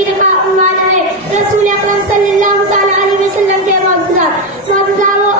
तकरीर का उन्वान है रसूल अकरम सल्लल्लाहु तआला अलैहि वसल्लम के मौजूदात। मौजूदा वो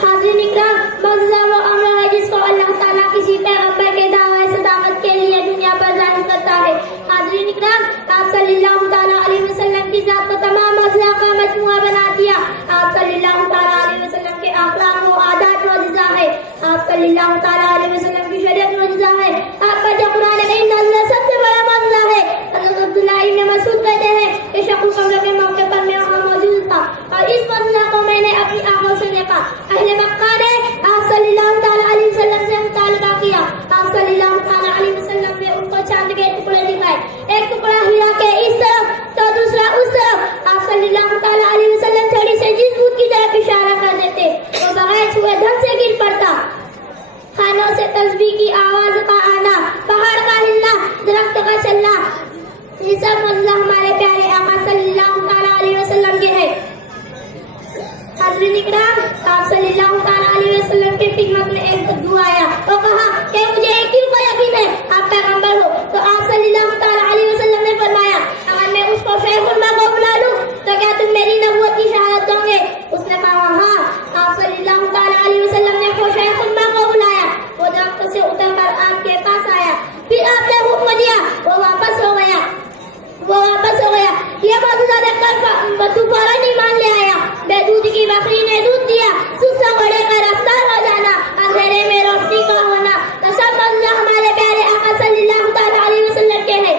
हाज़िरीन इकराम, मौजूदा वो अमर है जिसको अल्लाह ताला किसी पैगंबर के दावे सदाकत के लिए दुनिया पर जाहिर करता है। हाज़िरीन इकराम, आप सल्लल्लाहु तआला अलैहि वसल्लम की जात को तमाम मौजूदा का मजमुआ बना दिया। आप सल्लल्लाहु तआला अलैहि वसल्लम के अखलाक व आदात मौजूदा है। आप सल्लल्लाहु तआला अलैहि वसल्लम की शरीयत मौजूदा है। आपका जो कुरान करीम नाज़िल है सबसे बड़ा मौजूदा है। हज़रत अब्दुल्लाह इब्न मसूद कहते हैं कि शक़्क़ुल क़मर के मौके पर मैं वहाँ मौजूद था और इस मौजूदा को मैंने अपनी आंखों से देखा। अहले मक्का ने आप सल्लल्लाहु तआला अलैहि वसल्लम से मुतालबा किया। आप सल्लल्लाहु तआला अलैहि वसल्लम ने उनको चांद के टुकड़े दिखाए, एक टुकड़ा हीरा के इस तरफ तो दूसरा उस तरफ। आप सल्लल्लाहु तआला अलैहि वसल्लम छड़ी से जिस दूध की तरफ इशारा कर देते वो बगैर छुए धन से गिर पड़ता। खानों से तस्बीह की आवाज का आना, पहाड़ का हिलना, दरख्त का चलना, ये सब मौजूदा हमारे प्यारे आका सल्लल्लाहु तआला अलैहि वसल्लम के है। हाज़िरीन इकराम, आप सल्लल्लाहु तआला अलैहि वसल्लम के खिदमत में एक बद्दू आया और कहा कि मुझे एक ही को यकीन है आप पैगंबर हो। तो आप सल्लल्लाहु तआला अलैहि वसल्लम ने फरमाया अगर मैं उसको शेखुल को बुला लूं तो क्या तुम मेरी नबूवत की शहादत दोगे? उसने कहा हाँ। आप सल्लल्लाहु तआला अलैहि वसल्लम ने को शेखुल को बुलाया। वो दरख्त से उतर कर आपके पास आया, फिर आपने हुक्म दिया, वो वापस हो गया। ये मौजूदा देखकर बद्दू फौरन ईमान ले आया। बेदूध की बकरी ने दूध दिया, सुस्ता घोड़े का रफ्तार हो जाना, अंधेरे में रोशनी का होना, तो सब मौजूदा हमारे प्यारे आका सल्लल्लाहु तआला अलैहि वसल्लम के हैं।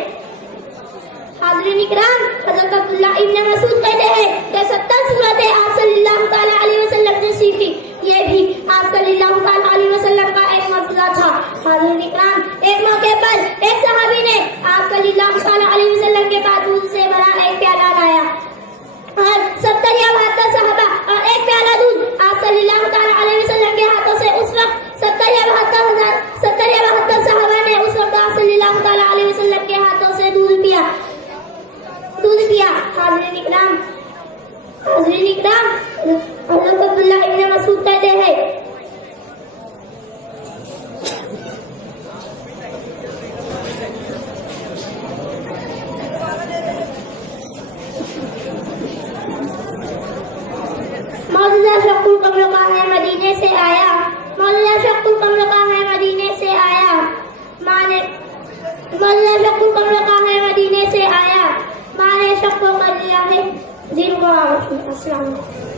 हाज़िरीन इकराम, हज़रत अब्दुल्लाह इब्न मसूद कहते हैं कि 70 सूरतें आप सल्लल्लाहु तआला अलैहि वसल्लम ने सीखी। ये भी आप सल्लल्लाहु तआला अलैहि वसल्लम का एक मौजूदा था। हाज़िरीन इकराम, एक मौके पर एक सहाबी ने आप सल्लल्लाहु तआला अलैहि वसल्लम के पास दूध से भरा एक प्याला लाया और 70 या 72 सहाबा और एक प्याला दूध आप सल्लल्लाहु तआला अलैहि वसल्लम के हाथों से उस वक्त 70 या 72 सहाबा ने उस वक्त आप सल्लल्लाहु तआला अलैहि वसल्लम के हाथों से दूध पिया। हाज़िरीन इकराम, हज़रत अब्दुल्लाह इब्न मसूद कहते हैं मौजूदा शक़्क़ुल क़मर का है मदीने से आया। मौजूदा शक़्क़ुल क़मर का है मदीने से आया। मौजूदा शक़्क़ुल क़मर का है मदीने से आया। माने शक़्क़ कर लिया है। जी अस्सलाम वालेकुम।